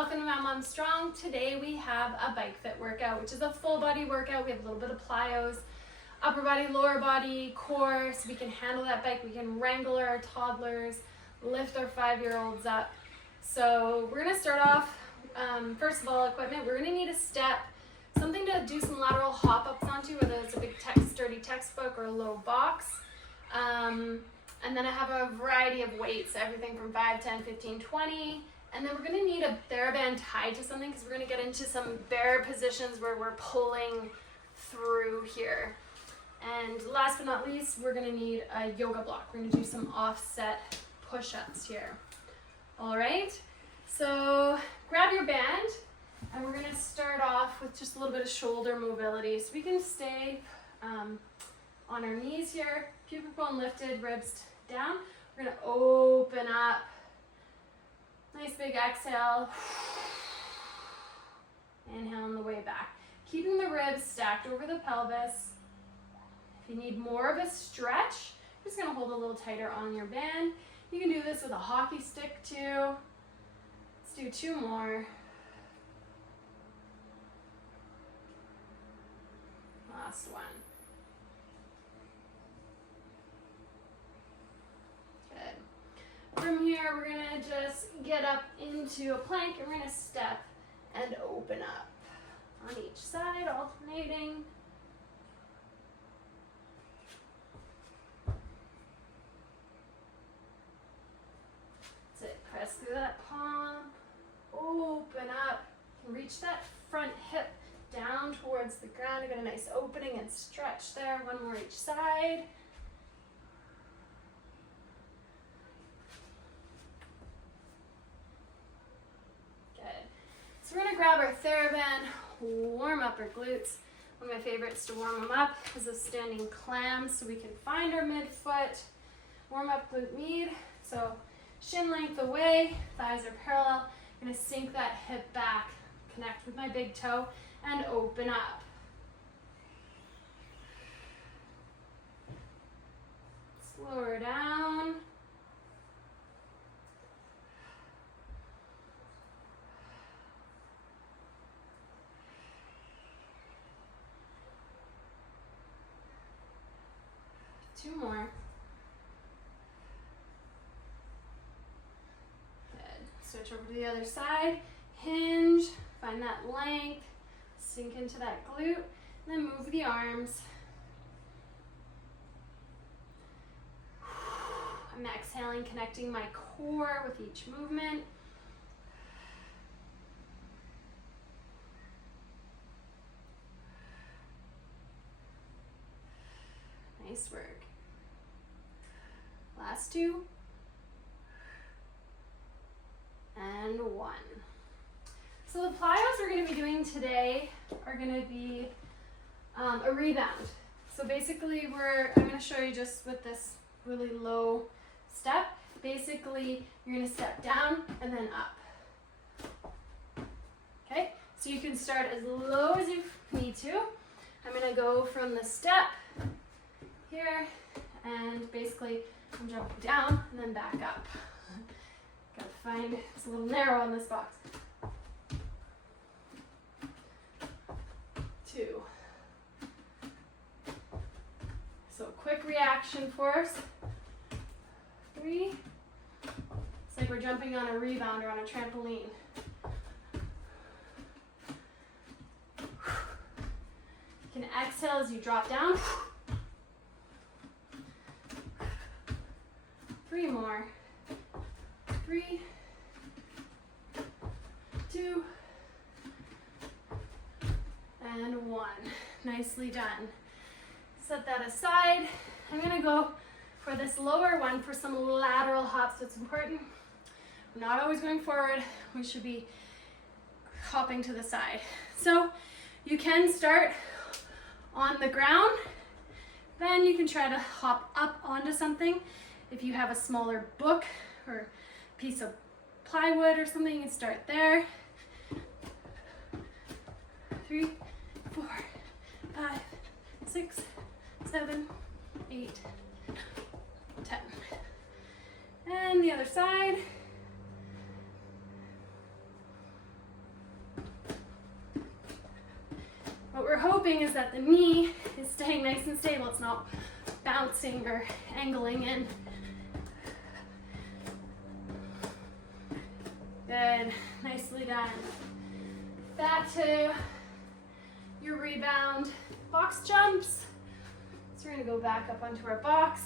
Welcome to Mom Strong. Today we have a bike fit workout, which is a full body workout. We have a little bit of plyos, upper body, lower body, core, so we can handle that bike. We can wrangle our toddlers, lift our 5-year-olds up. So we're gonna start off, first of all, equipment. We're gonna need a step, something to do some lateral hop ups onto, whether it's a big sturdy textbook or a low box. And then I have a variety of weights, everything from 5, 10, 15, 20. And then we're gonna need a TheraBand tied to something because we're gonna get into some bear positions where we're pulling through here. And last but not least, we're gonna need a yoga block. We're gonna do some offset push-ups here. All right, so grab your band and we're gonna start off with just a little bit of shoulder mobility. So we can stay on our knees here, pubic bone lifted, ribs down. We're gonna open up. Nice big exhale. Inhale on the way back. Keeping the ribs stacked over the pelvis. If you need more of a stretch, you're just gonna hold a little tighter on your band. You can do this with a hockey stick too. Let's do 2 more. Last one. From here, we're gonna just get up into a plank and we're gonna step and open up on each side, alternating. That's it, press through that palm, open up, you can reach that front hip down towards the ground. You get a nice opening and stretch there, 1 more each side. So we're gonna grab our TheraBand, warm up our glutes. One of my favorites to warm them up is a standing clam, so we can find our midfoot, warm up glute med. So shin length away, thighs are parallel. I'm gonna sink that hip back, connect with my big toe, and open up. Slow her down. Two more. Good. Switch over to the other side. Hinge. Find that length. Sink into that glute. And then move the arms. I'm exhaling, connecting my core with each movement. Nice work. Last 2. And 1. So the plyos we're going to be doing today are going to be a rebound. So basically I'm going to show you just with this really low step. Basically you're going to step down and then up. Okay, so you can start as low as you need to. I'm going to go from the step here and basically I'm jumping down and then back up. Gotta find, it's a little narrow on this box. 2. So quick reaction force. 3. It's like we're jumping on a rebound or on a trampoline. You can exhale as you drop down. 3 more. 3, 2, and 1. Nicely done. Set that aside. I'm gonna go for this lower one for some lateral hops. That's important. We're not always going forward. We should be hopping to the side. So you can start on the ground. Then you can try to hop up onto something. If you have a smaller book or piece of plywood or something, you can start there. 3, 4, 5, 6, 7, 8, 10. And the other side. hoping is that the knee is staying nice and stable. It's not bouncing or angling in. Good, nicely done. Back to your rebound box jumps. So we're gonna go back up onto our box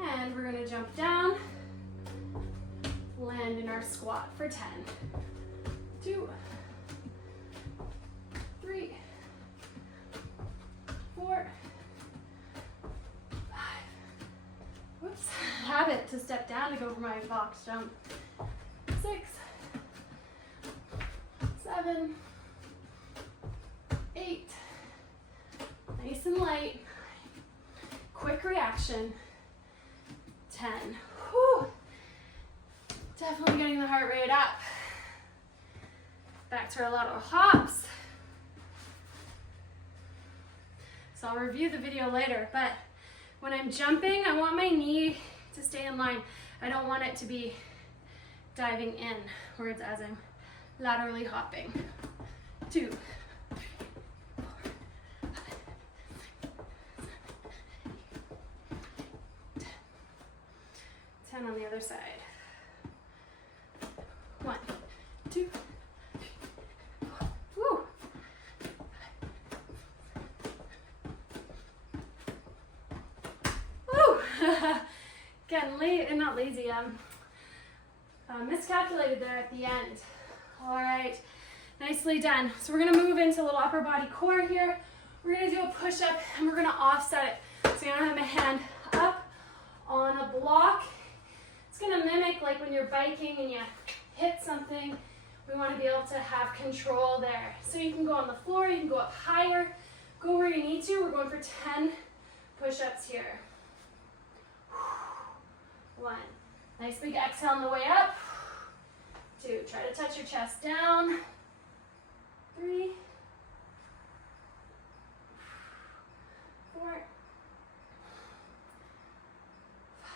and we're gonna jump down, land in our squat for 10. 2, 3, 4, 5. Whoops, habit to step down to go for my box jump. 6, 7, 8. Nice and light. Quick reaction. 10. Whew. Definitely getting the heart rate up. Back to our lateral hops. So I'll review the video later, but when I'm jumping, I want my knee to stay in line. I don't want it to be diving in, whereas as I'm laterally hopping. 2, 10 on the other side. 1, 2, 3, 4. Woo. Woo. Again, not lazy. Miscalculated there at the end. All right, nicely done. So we're gonna move into a little upper body core here. We're gonna do a push-up and we're gonna offset it. So I'm gonna have my hand up on a block. It's gonna mimic like when you're biking and you hit something. We wanna be able to have control there. So you can go on the floor, you can go up higher, go where you need to. We're going for 10 push-ups here. 1, nice big exhale on the way up. 2, try to touch your chest down. 3, 4, 5.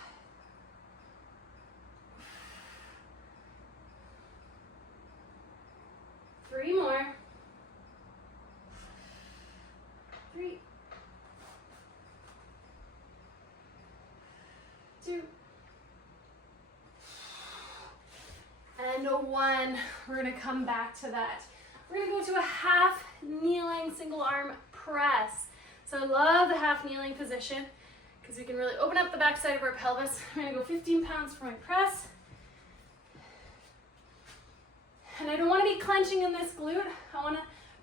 3 more. 3, 2, and a 1. We're gonna come back to that. We're gonna go to a half kneeling single arm press. So I love the half kneeling position because we can really open up the back side of our pelvis. I'm gonna go 15 pounds for my press. And I don't want to be clenching in this glute. I want to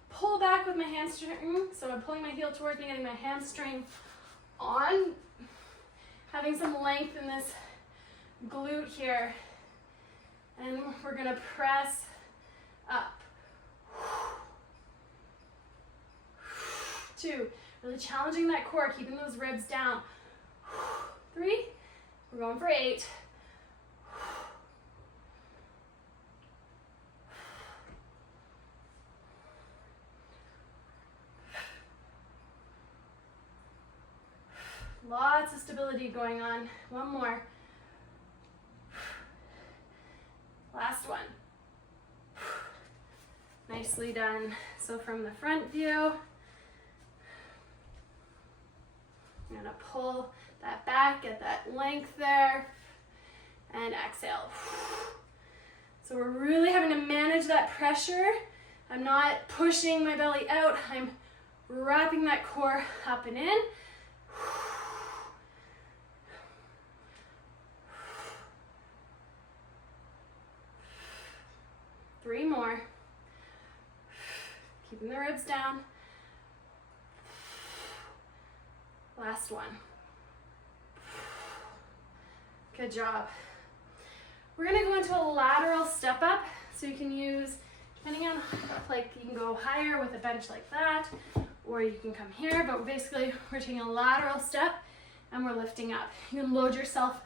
pull back with my hamstring. So I'm pulling my heel towards me, getting my hamstring on, having some length in this glute here. And we're going to press up. 2, really challenging that core, keeping those ribs down. 3, we're going for 8. 4. Lots of stability going on. 1 more. Last one. Nicely done. So from the front view, I'm gonna pull that back, get that length there, and exhale. So we're really having to manage that pressure. I'm not pushing my belly out. I'm wrapping that core up and in. 3 more. Keeping the ribs down. Last one. Good job. We're gonna go into a lateral step up. So you can use, depending on, like you can go higher with a bench like that, or you can come here, but basically we're taking a lateral step and we're lifting up. You can load yourself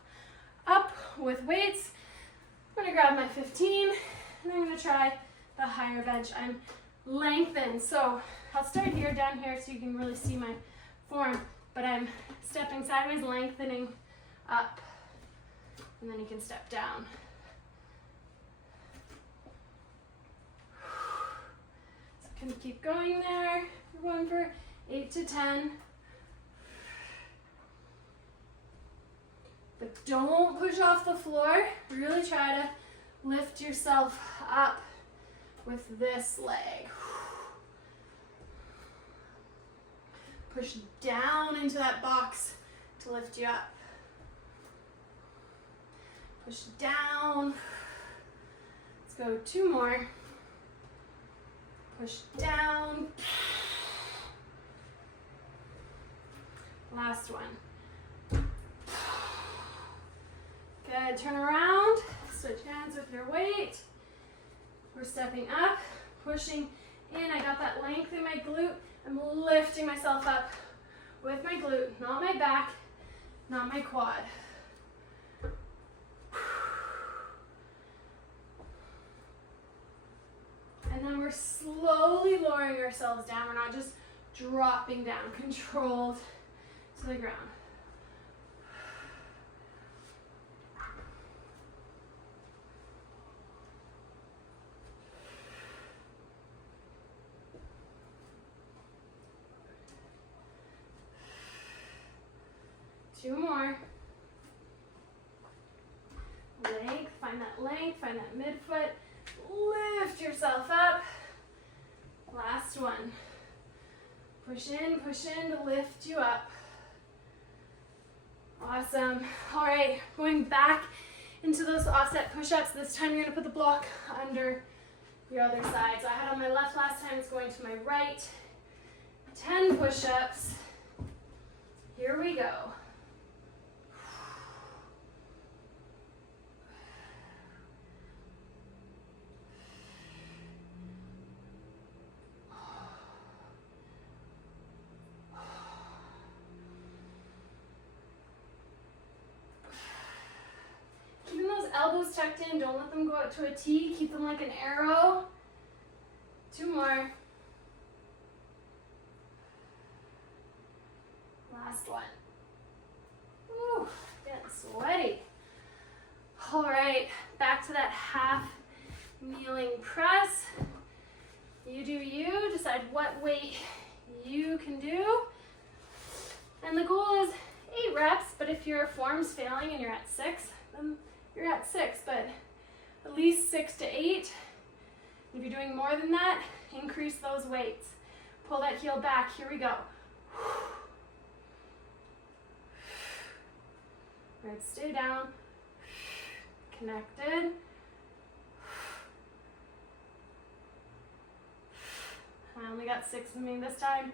up with weights. I'm gonna grab my 15 and I'm gonna try the higher bench. I'm lengthened, so I'll start here, down here, so you can really see my form, but I'm stepping sideways, lengthening up, and then you can step down. So Can keep going there. We're going for 8 to 10. But don't push off the floor. Really try to lift yourself up with this leg. Push down into that box to lift you up. Push down. Let's go 2 more. Push down. Last one. Good, turn around. Switch hands with your weight. We're stepping up, pushing in. I got that length in my glute. I'm lifting myself up with my glute, not my back, not my quad. And then we're slowly lowering ourselves down. We're not just dropping down, controlled to the ground. Two more. Length, find that midfoot. Lift yourself up. Last one. Push in to lift you up. Awesome. All right, going back into those offset push-ups. This time you're gonna put the block under your other side. So I had on my left last time, it's going to my right. 10 push-ups. Here we go. Elbows tucked in, don't let them go out to a T, keep them like an arrow. 2 more. Last one. Ooh, getting sweaty. All right, back to that half kneeling press. You do you, decide what weight you can do. And the goal is 8 reps, but if your form's failing and you're at 6, then you're at 6, but at least 6 to 8. If you're doing more than that, increase those weights. Pull that heel back. Here we go. Right, stay down. Connected. I only got 6 in me this time.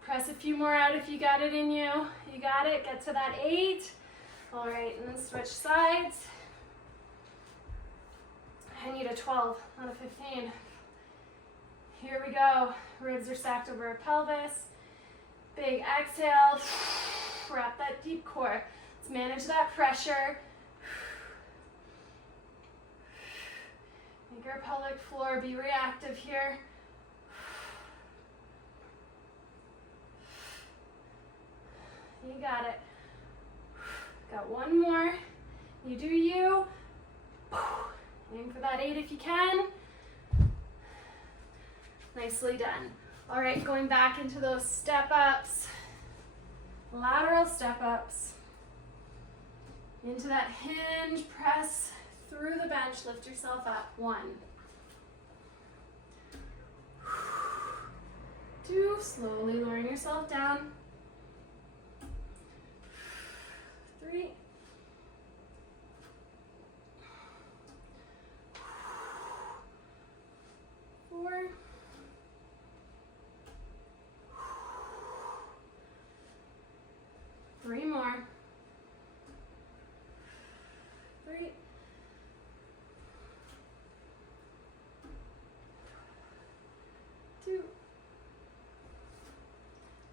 Press a few more out if you got it in you. You got it. Get to that 8. All right, and then switch sides. I need a 12, not a 15. Here we go. Ribs are stacked over our pelvis. Big exhale. Wrap that deep core. Let's manage that pressure. Make our pelvic floor be reactive here. You got it. Got 1 more. You do you. Aim for that 8 if you can. Nicely done. All right, going back into those step-ups. Lateral step-ups. Into that hinge, press through the bench, lift yourself up. 1. 2, slowly lowering yourself down. 3. 4. 3 more. 3. 2.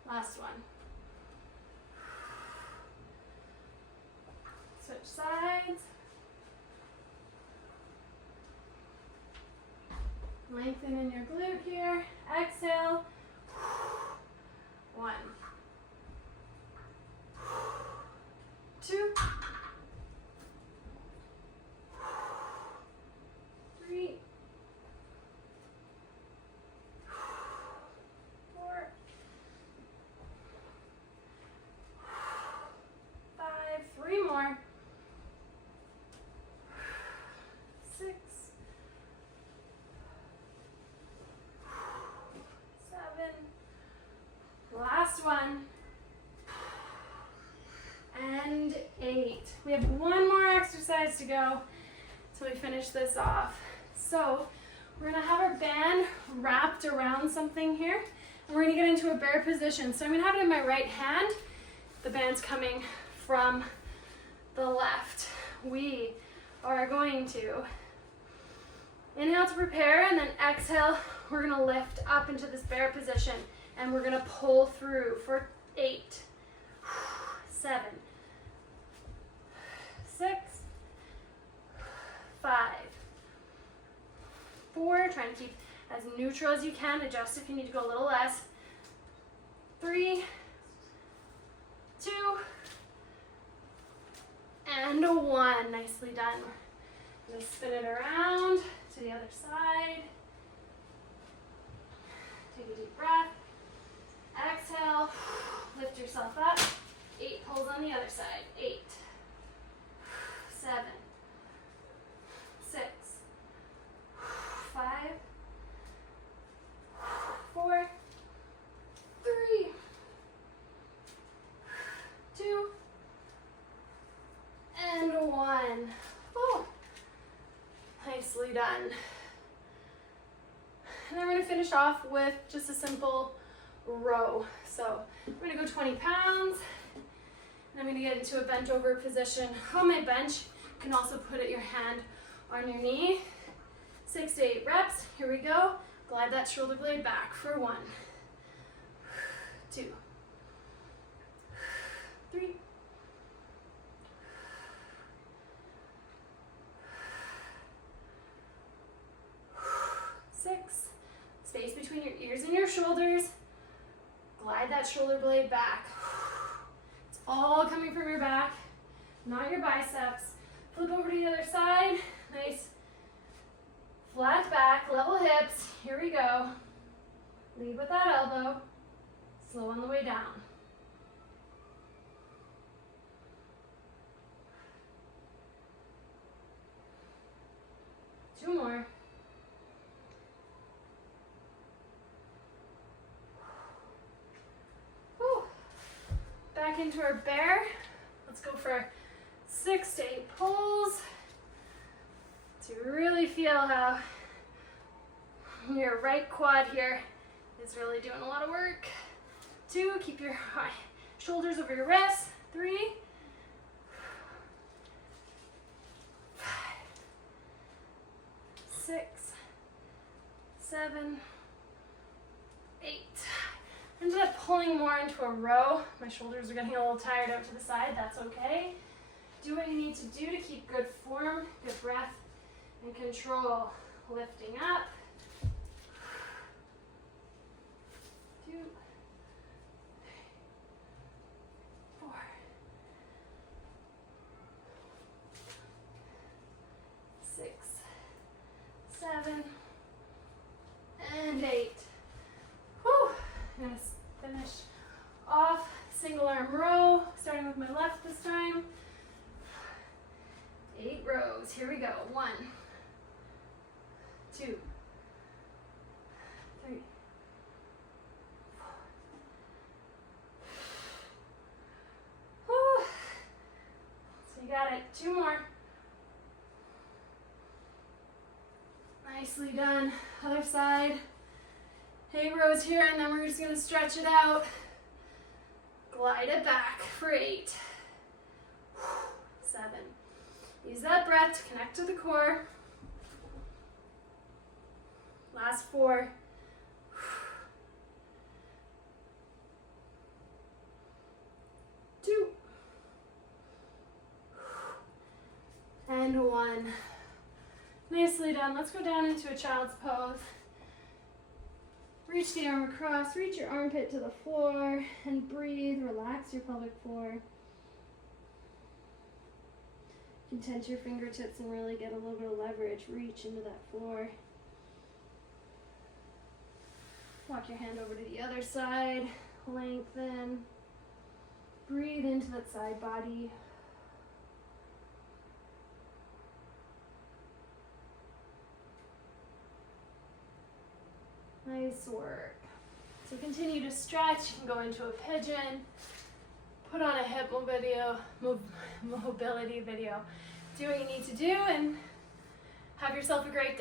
Last one. Switch sides. Lengthen in your glute here. Exhale. 1. 2. 3. have one more exercise to go until we finish this off. So we're gonna have our band wrapped around something here, and we're gonna get into a bear position. So I'm gonna have it in my right hand. The band's coming from the left. We are going to inhale to prepare, and then exhale. We're gonna lift up into this bear position, and we're gonna pull through for 8, 7, 6, 5, 4. Trying to keep as neutral as you can. Adjust if you need to go a little less. 3, 2, and 1. Nicely done. I'm going to spin it around to the other side. Take a deep breath. Exhale. Lift yourself up. 8 pulls on the other side. 8, 7, 6, 5, 4, 3, 2, and 1. Oh, nicely done. And then we're going to finish off with just a simple row. So I'm going to go 20 pounds. And I'm going to get into a bent over position on my bench. You can also put your hand on your knee. 6 to 8 reps. Here we go. Glide that shoulder blade back for 1, 2, 3, 6. Space between your ears and your shoulders. Glide that shoulder blade back. It's all coming from your back, not your biceps. Flip over to the other side. Nice. Flat back, level hips. Here we go. Lead with that elbow. Slow on the way down. Two more. Whew. Back into our bear. Let's go for 6 to 8 pulls. To really feel how your right quad here is really doing a lot of work. 2, keep your shoulders over your wrists. 3, 5, 6, 7, 8. Ended up pulling more into a row. My shoulders are getting a little tired out to the side. That's okay. Do what you need to do to keep good form, good breath, and control. Lifting up. 2, 3, 4, 6, 7, and 8. Whew. I'm going to finish off single arm row, starting with my left this time. 8 rows. Here we go. 1, 2, 3, 4. Whew. So you got it. 2 more. Nicely done. Other side. 8 rows here, and then we're just going to stretch it out. Glide it back for 8, 7. Use that breath to connect to the core. Last 4. 2. And 1. Nicely done. Let's go down into a child's pose. Reach the arm across, reach your armpit to the floor, and breathe. Relax your pelvic floor. You can tense your fingertips and really get a little bit of leverage. Reach into that floor. Walk your hand over to the other side. Lengthen. Breathe into that side body. Nice work. So continue to stretch. You can go into a pigeon. put on a hip mobility video. Do what you need to do and have yourself a great day.